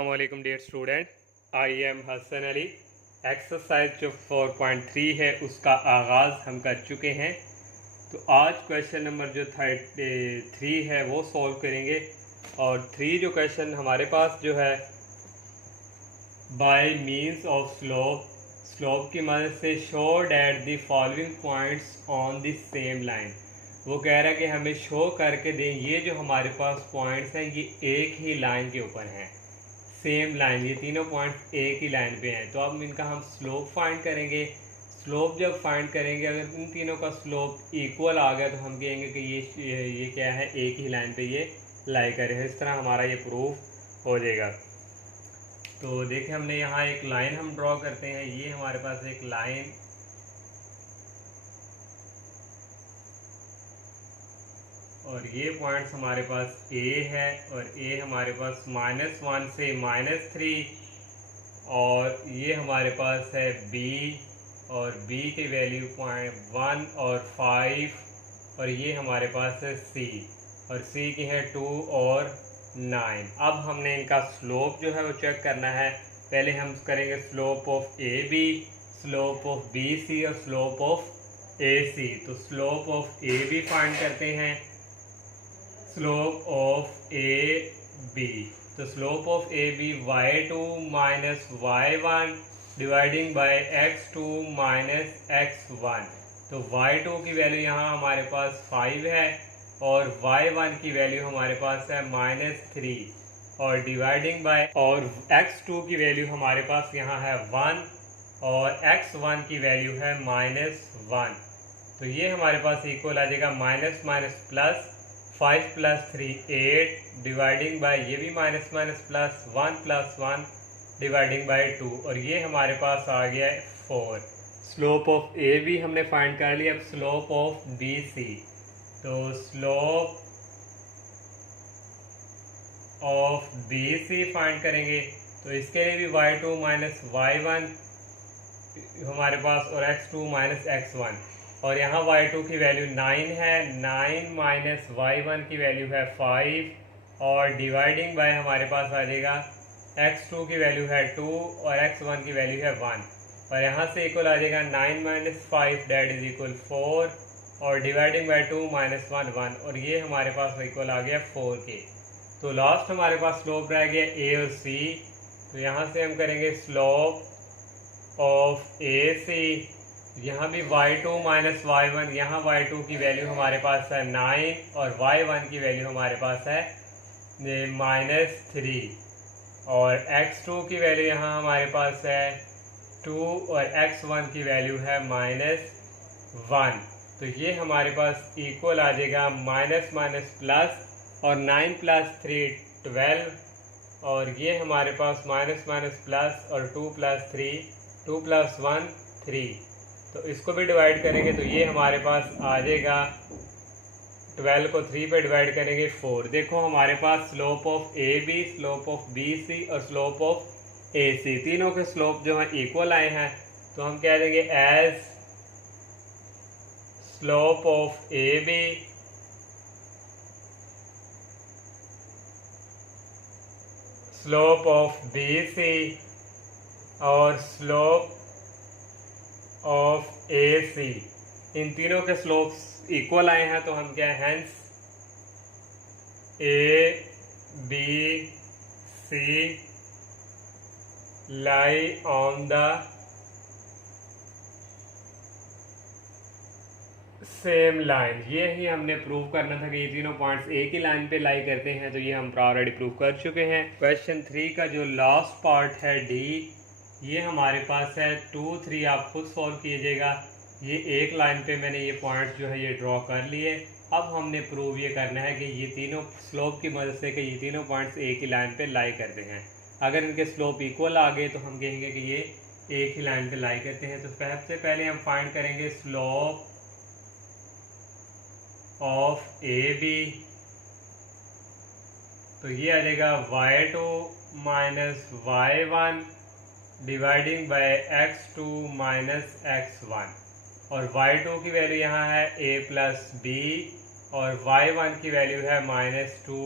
अस्सलामुअलैकुम dear student, I am Hasan Ali. Exercise जो 4.3 है उसका आगाज़ हम कर चुके हैं। तो आज क्वेश्चन नंबर जो 3 है वो सॉल्व करेंगे। और 3 जो क्वेश्चन हमारे पास जो है बाय मींस ऑफ स्लोप की मदद से show that the following points on the same line. वो कह रहा है कि हमें शो करके दें ये जो हमारे पास पॉइंट्स हैं ये एक ही लाइन के ऊपर हैं, सेम लाइन, ये तीनों पॉइंट्स एक ही लाइन पे हैं। तो अब इनका हम स्लोप फाइंड करेंगे। स्लोप जब फाइंड करेंगे, अगर इन तीनों का स्लोप इक्वल आ गया तो हम कहेंगे कि ये क्या है, एक ही लाइन पे ये लाई कर रहे हैं। इस तरह हमारा ये प्रूफ हो जाएगा। तो देखें, हमने यहाँ एक लाइन हम ड्रॉ करते हैं। ये हमारे पास एक लाइन और ये पॉइंट्स हमारे पास ए है और ए हमारे पास -1 से -3 और ये हमारे पास है बी और बी की वैल्यू 1 और 5 और ये हमारे पास है सी और सी की है 2 और 9। अब हमने इनका स्लोप जो है वो चेक करना है। पहले हम करेंगे slope of A B, slope of B C और स्लोप ऑफ ए सी। तो slope of A B find करते हैं, स्लोप ऑफ ए बी। तो slope of A B y2 minus y1 dividing by x2 minus x1। तो y2 की value यहाँ हमारे पास 5 है और y1 की वैल्यू हमारे पास है -3 और डिवाइडिंग बाय, और x2 की वैल्यू हमारे पास यहाँ है 1 और x1 की वैल्यू है -1। तो ये हमारे पास इक्वल आ जाएगा minus minus plus 5 + 3 8 dividing by, ये भी minus minus plus 1 + 1 dividing by 2 और ये हमारे पास आ गया 4। स्लोप ऑफ ए बी हमने फाइंड कर लिया। अब स्लोप ऑफ बी सी। तो slope of B C find करेंगे। तो इसके लिए भी y2 माइनस y1 हमारे पास और x2 माइनस x1 और यहाँ y2 की वैल्यू 9 है, 9 माइनस y1 की वैल्यू है 5 और डिवाइडिंग बाय हमारे पास आ जाएगा x2 की वैल्यू है 2 और x1 की वैल्यू है 1 और यहाँ से इक्वल आ जाएगा 9 माइनस 5 डेट इज इक्वल 4 और डिवाइडिंग बाय 2 माइनस 1 1 और ये हमारे पास इक्वल आ गया 4 के। तो लास्ट हमारे पास स्लोप रह गया ए और सी। तो यहाँ से हम करेंगे स्लोप ऑफ ए सी। यहाँ भी y2 माइनस y1, यहाँ y2 की वैल्यू हमारे पास है 9 और y1 की वैल्यू हमारे पास है -3 और x2 की वैल्यू यहाँ हमारे पास है 2 और x1 की वैल्यू है -1। तो ये हमारे पास इक्वल आ जाएगा माइनस माइनस प्लस और 9 + 3 12 और ये हमारे पास माइनस माइनस प्लस और 2 + 3 2 + 1 3। तो इसको भी डिवाइड करेंगे तो ये हमारे पास आ जाएगा 12 को 3 पे डिवाइड करेंगे 4। देखो हमारे पास slope of A B, slope of B C और स्लोप ऑफ ए सी, तीनों के स्लोप जो है इक्वल आए हैं। तो हम कह देंगे as slope of A B slope of B C और स्लोप ऑफ ए सी, इन तीनों के स्लोप्स इक्वल आए हैं। तो हम क्या है, hence A B C lie on the same line. ये ही हमने प्रूव करना था कि ये तीनों पॉइंट्स एक ही लाइन पे लाई करते हैं। तो ये हम ऑलरेडी प्रूव कर चुके हैं। क्वेश्चन 3 का जो लास्ट पार्ट है डी, ये हमारे पास है 2 3, आप खुद सॉल्व कीजिएगा। ये एक लाइन पे मैंने ये पॉइंट जो है ये ड्रॉ कर लिए। अब हमने प्रूव ये करना है कि ये तीनों स्लोप की मदद से कि ये तीनों पॉइंट्स एक ही लाइन पे लाई करते हैं। अगर इनके स्लोप इक्वल आ गए तो हम कहेंगे कि ये एक ही लाइन पे लाई करते हैं। तो सबसे पहले हम फाइंड करेंगे स्लोप ऑफ ए बी। तो ये आ जाएगा y2 minus y1 dividing by x2 minus x1 और y2 की वैल्यू यहाँ है a + b और y1 की वैल्यू है -2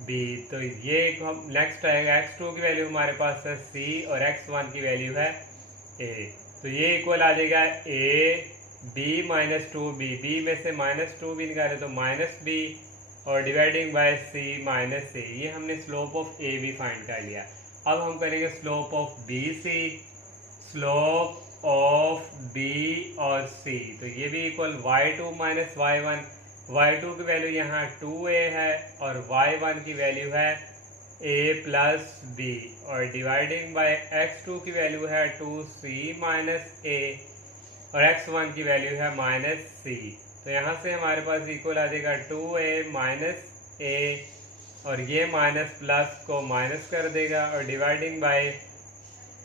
बी। तो ये हम नेक्स्ट आएगा, x2 की वैल्यू हमारे पास है c और x1 की वैल्यू है a। तो ये इक्वल आ जाएगा a b minus two B, B में से माइनस टू भी निकाले तो माइनस बी और dividing by c minus a। ये हमने स्लोप ऑफ a भी फाइंड कर लिया। अब हम करेंगे slope of B C, slope of b और c। तो ये भी equal y2 minus y1, y2 की वैल्यू यहाँ 2a है और y1 की वैल्यू है a प्लस बी और डिवाइडिंग बाय x2 की वैल्यू है 2c माइनस a और x1 की वैल्यू है माइनस c। तो यहाँ से हमारे पास इक्वल आ जाएगा 2a माइनस a और ये माइनस प्लस को माइनस कर देगा और डिवाइडिंग बाय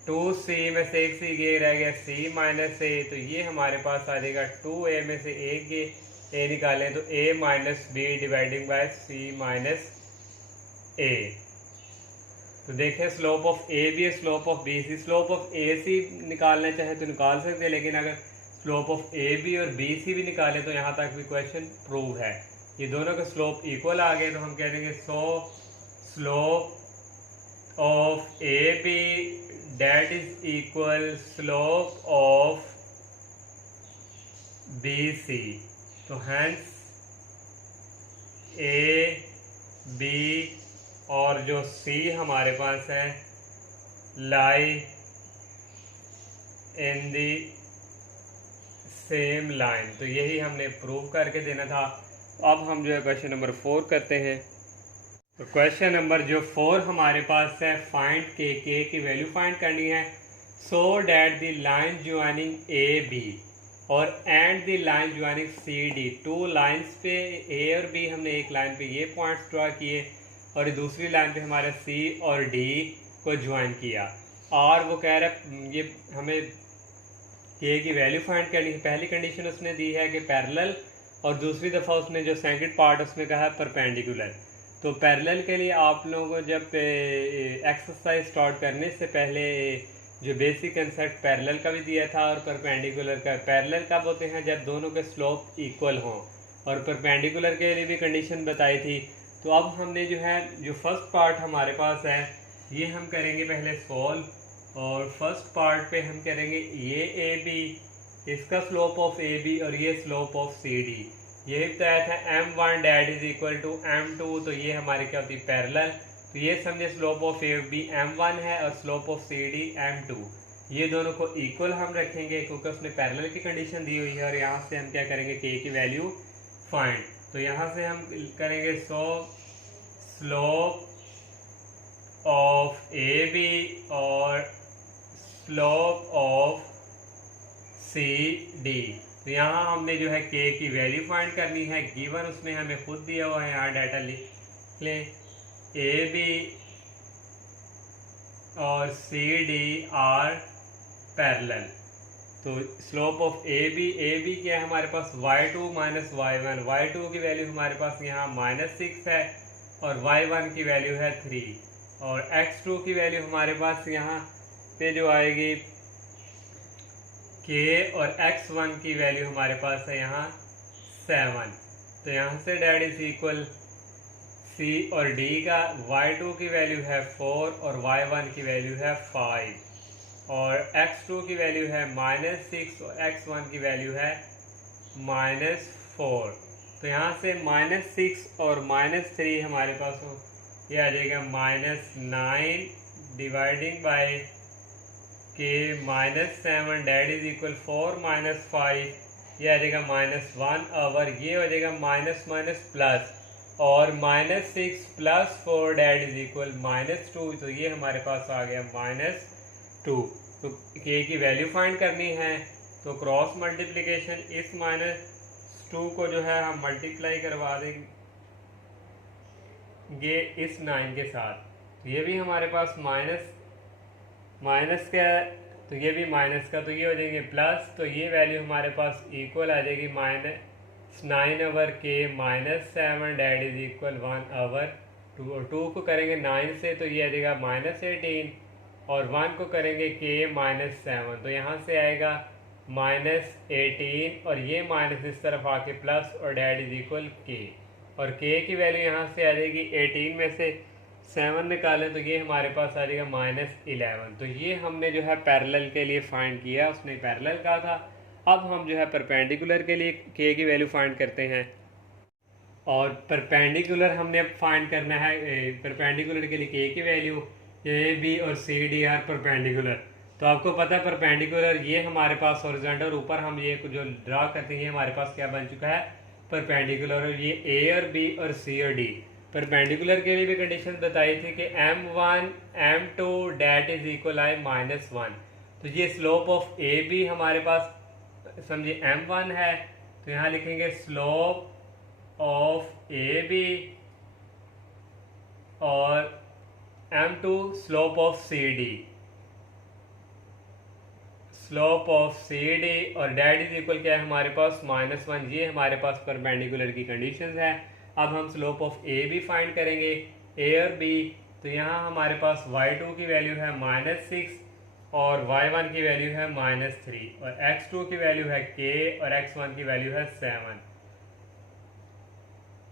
2c में से एक c ये रह गया c माइनस a। तो ये हमारे पास आ जाएगा 2a में से एक ये a निकालें तो a minus b dividing by c minus a। तो देखें slope of A B, slope of B C. Slope of A C निकालना चाहे तो निकाल सकते हैं, लेकिन अगर स्लोप ऑफ ए बी और बी सी भी निकालें तो यहाँ तक भी क्वेश्चन प्रूव है। ये दोनों के स्लोप इक्वल आ गए तो हम कह देंगे so slope of A B that is equal slope of B C. तो हैंस ए बी और जो C हमारे पास है लाई इन दी सेम लाइन। तो यही हमने प्रूव करके देना था। अब हम जो है क्वेश्चन नंबर 4 करते हैं। तो क्वेश्चन नंबर जो 4 हमारे पास है, फाइंड के की वैल्यू फाइंड करनी है so that the line joining A B और and the line joining C D. Two lines पे ए और बी, हमने एक लाइन पे ये पॉइंट्स ड्रॉ किए और दूसरी लाइन पे हमारे सी और डी को ज्वाइन किया। और वो कह रहा है ये हमें के की वैल्यू फाइंड करनी है। पहली कंडीशन उसने दी है कि पैरेलल और दूसरी दफ़ा उसने जो सेकंड पार्ट उसमें कहा है परपेंडिकुलर। तो पैरेलल के लिए आप लोगों को जब एक्सरसाइज स्टार्ट करने से पहले जो बेसिक कंसेप्ट पैरेलल का भी दिया था और परपेंडिकुलर का। पैरेलल कब होते हैं? जब दोनों के स्लोप इक्वल हों। और परपेंडिकुलर के लिए भी कंडीशन बताई थी। तो अब हमने जो है जो फर्स्ट पार्ट हमारे पास है ये हम करेंगे पहले सॉल्व। और फर्स्ट पार्ट पे हम करेंगे ये ए बी, इसका स्लोप ऑफ ए बी और ये स्लोप ऑफ सी डी। यही बताया था m1 that is equal to m2। तो ये हमारी क्या होती है? पैरेलल। तो ये समझे slope of A B m1 है और slope of C D m2। ये दोनों को इक्वल हम रखेंगे क्योंकि उसने पैरेलल की कंडीशन दी हुई है। और यहाँ से हम क्या करेंगे? के की वैल्यू फाइंड। तो यहाँ से हम करेंगे so slope of A B और स्लोप ऑफ सी डी। तो यहाँ हमने जो है के की वैल्यू फाइंड करनी है। गिवन उसने हमें खुद दिया हुआ है, यहाँ डाटा लिख लें। ए बी और सी डी आर पैरेलल। तो स्लोप ऑफ ए बी क्या है हमारे पास? y2 minus y1। y2 की वैल्यू हमारे पास यहाँ -6 है और y1 की वैल्यू है 3 और x2 की वैल्यू हमारे पास यहाँ पे जो आएगी k और x1 की वैल्यू हमारे पास है यहाँ 7। तो यहाँ say that is equal c और d का y2 की वैल्यू है 4 और y1 की वैल्यू है 5 और x2 की वैल्यू है -6 और x1 की वैल्यू है -4। तो यहाँ से -6 और -3 हमारे पास हो, ये आ जाएगा -9 डिवाइडिंग बाय के -7 डैट इज इक्वल 4 - 5, ये आ जाएगा -1 और ये हो जाएगा माइनस माइनस प्लस और -6 + 4 डैट इज इक्वल -2। तो ये हमारे पास आ गया -2। तो के की वैल्यू फाइंड करनी है तो क्रॉस मल्टीप्लिकेशन इस -2 को जो है हम मल्टीप्लाई करवा देंगे इस 9 के साथ। तो ये भी हमारे पास माइनस का, तो ये भी माइनस का, तो ये हो जाएंगे प्लस। तो ये वैल्यू हमारे पास इक्वल आ जाएगी -9/k -7 डैट इज इक्वल 1/2 और 2 को करेंगे 9 से तो ये आ जाएगा -18 और 1 को करेंगे k -7 तो यहाँ से आएगा -18 और ये माइनस इस तरफ आके प्लस और डैट इज इक्वल k। और के की वैल्यू यहाँ से आ जाएगी 18 में से 7 निकालें तो ये हमारे पास आ जाएगा -11। तो ये हमने जो है पैरेलल के लिए फाइंड किया, उसने पैरेलल कहा था। अब हम जो है परपेंडिकुलर के लिए के की वैल्यू फाइंड करते हैं, और परपेंडिकुलर हमने अब फाइंड करना है। परपेंडिकुलर के लिए के की वैल्यू, ए बी और सी डी आर परपेंडिकुलर। तो आपको पता है परपेंडिकुलर ये हमारे पास हॉरिजॉन्टल, ऊपर हम ये जो ड्रा करते हैं हमारे पास क्या बन चुका है परपेंडिकुलर। और ये ए और बी और सी और डी परपेंडिकुलर के लिए भी कंडीशन बताई थी कि M1 M2 that is equal आई -1। तो ये स्लोप ऑफ ए बी हमारे पास समझिए M1 है, तो यहाँ लिखेंगे स्लोप ऑफ ए बी, और M2 slope of C D, slope of C D, और डैट इज इक्वल क्या है हमारे पास -1। ये हमारे पास परपेंडिकुलर की कंडीशंस है। अब हम slope of A B find करेंगे, ए और बी। तो यहाँ हमारे पास y2 की वैल्यू है -6 और y1 की वैल्यू है -3, और x2 की वैल्यू है k और x1 की वैल्यू है 7।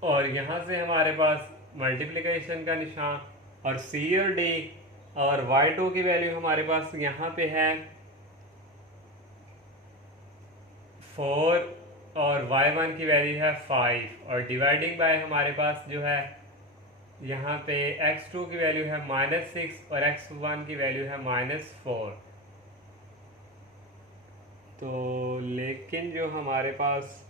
और यहाँ से हमारे पास मल्टीप्लिकेशन का निशान, और सी और डी, और y2 की वैल्यू हमारे पास यहाँ पे है 4 और y1 की वैल्यू है 5, और डिवाइडिंग बाय हमारे पास जो है यहाँ पे x2 की वैल्यू है -6 और x1 की वैल्यू है -4। तो लेकिन जो हमारे पास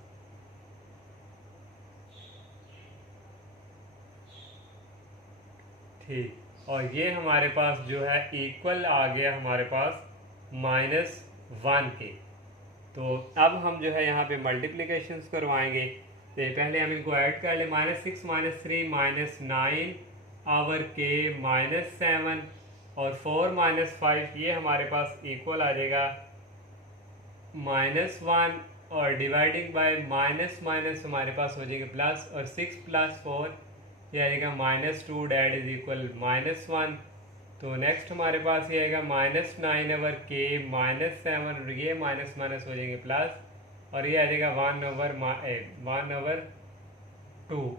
ठीक, और ये हमारे पास जो है इक्वल आ गया हमारे पास -1 के। तो अब हम जो है यहाँ पे मल्टीप्लिकेशंस करवाएंगे। तो पहले हम इनको ऐड कर ले, -6 -3 -9 आवर के -7 और 4 -5, ये हमारे पास इक्वल आ जाएगा -1, और डिवाइडिंग बाय माइनस माइनस हमारे पास हो जाएगा प्लस, और 6 + 4 ये आएगा -2 डैट इज इक्वल -1। तो नेक्स्ट हमारे पास ये आएगा -9 ओवर के -7, और ये माइनस माइनस हो जाएंगे प्लस, और ये आ जाएगा 1/2,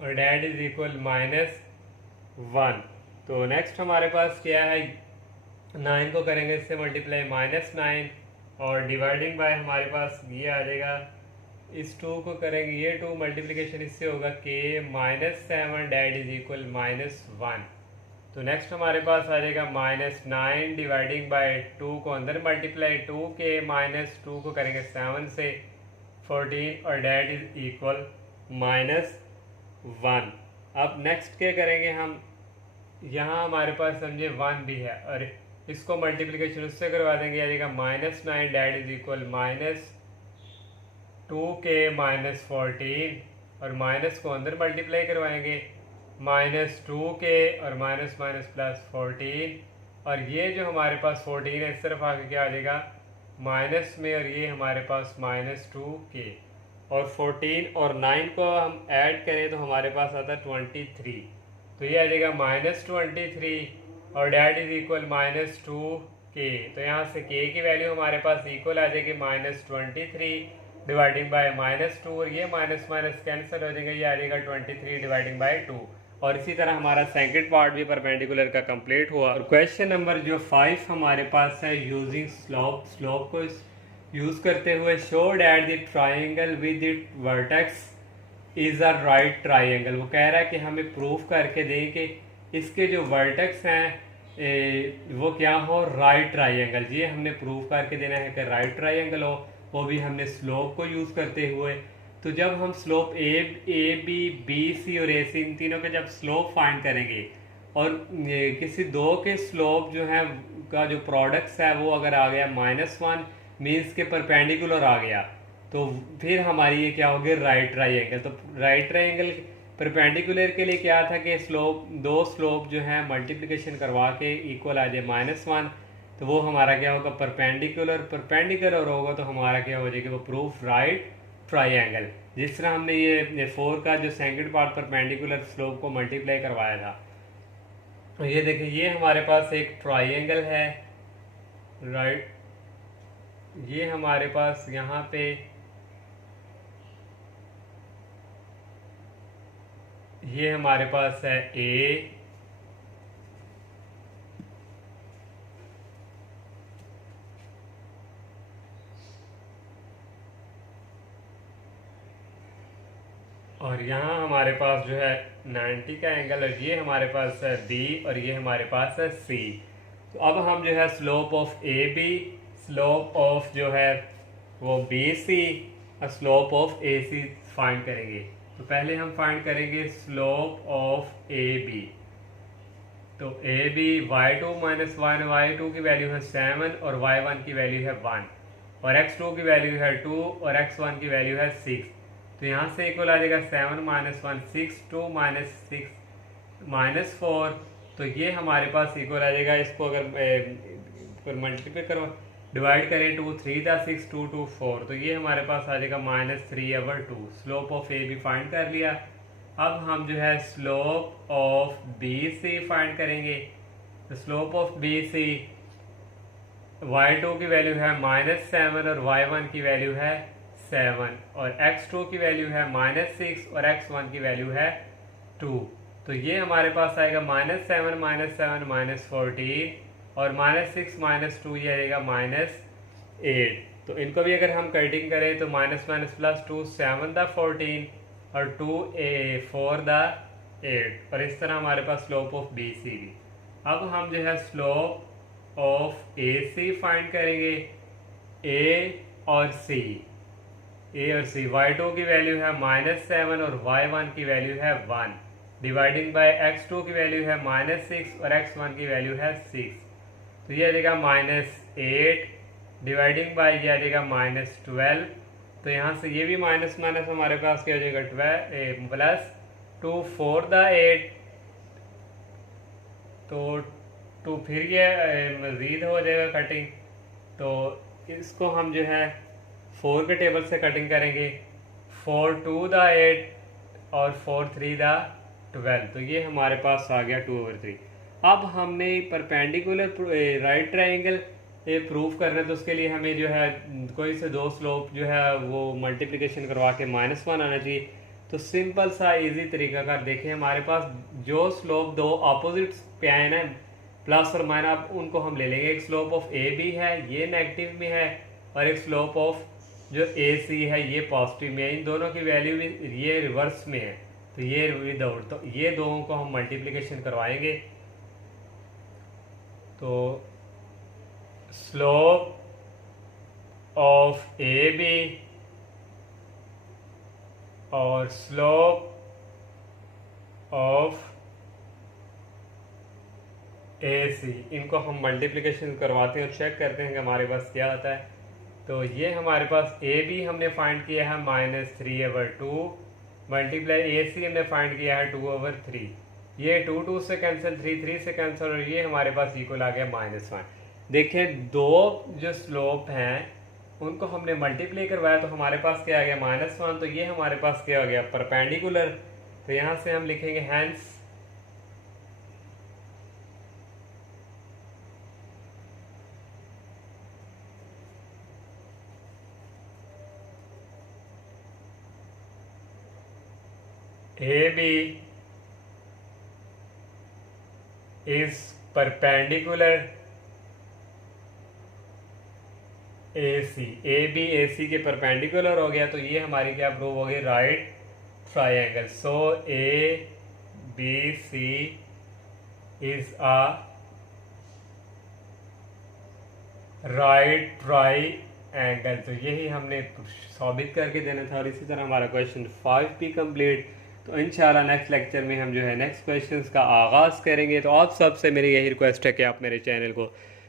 और डैट इज इक्वल -1। तो नेक्स्ट हमारे पास क्या है, 9 को करेंगे इससे मल्टीप्लाई -9, और डिवाइडिंग बाय हमारे पास ये आ जाएगा, इस 2 को करेंगे, ये 2 मल्टीप्लिकेशन इससे होगा के -7 डैट इज इक्वल -1। तो नेक्स्ट हमारे पास आ जाएगा -9 डिवाइडिंग बाय 2 को अंदर मल्टीप्लाई, 2 के -2 को करेंगे 7 से 14, और डैट इज इक्वल -1। अब नेक्स्ट क्या करेंगे हम, यहाँ हमारे पास समझे 1 भी है, और इसको मल्टीप्लिकेशन उससे करवा देंगे, आ जाएगा -9 डैट इज इक्वल -2 के -14, और माइनस को अंदर मल्टीप्लाई करवाएंगे, -2 के और माइनस माइनस प्लस 14, और ये जो हमारे पास 14 है इस तरफ आके क्या आ जाएगा माइनस में, और ये हमारे पास -2 के, और 14 और 9 को हम ऐड करें तो हमारे पास आता है 23। तो ये आ जाएगा -23, और डैट इज इक्वल -2 के। तो यहाँ से के की वैल्यू हमारे पास इक्वल आ जाएगी -23 डिवाइडिंग बाय -2, और ये माइनस माइनस कैंसिल हो जाएगा, ये आ जाएगा 23 डिवाइडिंग बाय 2। और इसी तरह हमारा सेकंड पार्ट भी परपेंडिकुलर का कंप्लीट हुआ। और क्वेश्चन नंबर जो 5 हमारे पास है, यूजिंग स्लोप को यूज करते हुए show that the triangle with it vertex is a right triangle. वो कह रहा है कि हमें प्रूफ करके दें कि इसके जो वर्टेक्स हैं वो क्या हो, राइट ट्राइंगल। ये हमने प्रूफ करके देना है कि राइट ट्राइंगल हो, वो भी हमने स्लोप को यूज करते हुए। तो जब हम slope A B B C और ए सी इन तीनों के जब स्लोप फाइंड करेंगे, और किसी दो के स्लोप जो है का जो प्रोडक्ट्स है वो अगर आ गया -1 मीन्स के परपेंडिकुलर आ गया, तो फिर हमारी ये क्या होगी राइट ट्राइंगल। तो राइट ट्राइंगल परपेंडिकुलर के लिए क्या था कि दो स्लोप जो है मल्टीप्लिकेशन करवा के इक्वल आ जाए -1, तो वो हमारा क्या होगा परपेंडिकुलर होगा, तो हमारा क्या हो जाएगा वो प्रूफ राइट ट्राइंगल। जिस तरह हमने ये 4 का जो सेकंड पार्ट परपेंडिकुलर स्लोप को मल्टीप्लाई करवाया था। तो ये देखिए ये हमारे पास एक ट्राइंगल है, राइट, ये हमारे पास यहाँ पे ये हमारे पास है ए, और यहाँ हमारे पास जो है 90 का एंगल, और ये हमारे पास है बी, और ये हमारे पास है सी। तो अब हम जो है slope of A B, slope of जो है वो बी सी और slope of A C find करेंगे। तो पहले हम फाइंड करेंगे स्लोप ऑफ ए बी। तो ए B y2 minus one, y2 की वैल्यू है 7 और y1 की वैल्यू है 1 और x2 की वैल्यू है 2 और x1 की वैल्यू है 6। तो यहाँ से इक्वल आ जाएगा 7 माइनस 1 6, 2 माइनस 6 माइनस 4। तो ये हमारे पास इक्वल आ जाएगा, इसको अगर मल्टीप्लाई करो डिवाइड करें 2 3 दा 6 2 2 4, तो ये हमारे पास आ जाएगा -3/2। Slope of A B find कर लिया। अब हम जो है slope of B C find करेंगे। तो slope of B C y2 की वैल्यू है -7 और y1 की वैल्यू है 7 और x2 की वैल्यू है -6 और x1 की वैल्यू है 2। तो ये हमारे पास आएगा -7 -7 -14 और -6 -2 ये आएगा -8। तो इनको भी अगर हम कटिंग करें तो -+2 7 दा 14 और 2 4 दा 8, और इस तरह हमारे पास स्लोप ऑफ बी सी भी। अब हम जो है slope of A C find करेंगे। ए और सी y2 की वैल्यू है -7 और y1 की वैल्यू है 1, डिवाइडिंग बाय x2 की वैल्यू है -6 और x1 की वैल्यू है 6। तो ये आ जाएगा -8 डिवाइडिंग बाय ये आ जाएगा -12। तो यहाँ से ये भी माइनस माइनस हमारे पास क्या हो जाएगा 12 प्लस 2 4 दा 8। तो 2 फिर ये मज़ीद हो जाएगा कटिंग। तो इसको हम जो है 4 के टेबल से कटिंग करेंगे। 4 2 दा 8 और 4 3 दा 12। तो ये हमारे पास आ गया 2/3। अब हमने परपेंडिकुलर राइट ट्राइंगल प्रूफ करना है, तो उसके लिए हमें जो है कोई से दो स्लोप जो है वो मल्टीप्लिकेशन करवा के -1 आना चाहिए। तो सिंपल सा इजी तरीका कर देखें, हमारे पास जो स्लोप दो अपोजिट पे आए ना प्लस और माइनस, उनको हम ले लेंगे। एक स्लोप ऑफ ए बी है, ये नेगेटिव में है, और एक स्लोप ऑफ जो ए सी है ये पॉजिटिव में है। इन दोनों की वैल्यू भी ये रिवर्स में है, तो ये विदाउट, तो ये दोनों को हम मल्टीप्लिकेशन करवाएंगे। तो स्लोप ऑफ ए बी और स्लोप ऑफ ए सी, इनको हम मल्टीप्लिकेशन करवाते हैं और चेक करते हैं कि हमारे पास क्या आता है। तो ये हमारे पास ए बी हमने फाइंड किया है -3/2 मल्टीप्लाई ए सी हमने फाइंड किया है 2/3। ये 2 2 से कैंसिल, 3 3 से कैंसिल, और ये हमारे पास इक्वल आ गया -1। देखें दो जो स्लोप हैं उनको हमने मल्टीप्लाई करवाया, तो हमारे पास क्या आ गया -1। तो ये हमारे पास क्या आ गया परपेंडिकुलर। तो यहाँ से हम लिखेंगे hence A B is perpendicular A C. A B A C के परपेंडिकुलर हो गया, तो ये हमारी क्या प्रूव हो गई right triangle. So A B C is a right triangle. तो यही हमने साबित करके देना था, और इसी तरह हमारा क्वेश्चन 5 भी कंप्लीट। तो इंशाल्लाह नेक्स्ट लेक्चर में हम जो है नेक्स्ट क्वेश्चंस का आगाज़ करेंगे। तो आप सबसे मेरी यही रिक्वेस्ट है कि आप मेरे चैनल को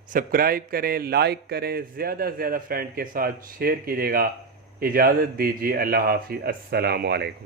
सब्सक्राइब करें, लाइक करें, ज़्यादा से ज़्यादा फ्रेंड के साथ शेयर कीजिएगा। इजाज़त दीजिए, अल्लाह हाफिज़, अस्सलामु अलैकुम।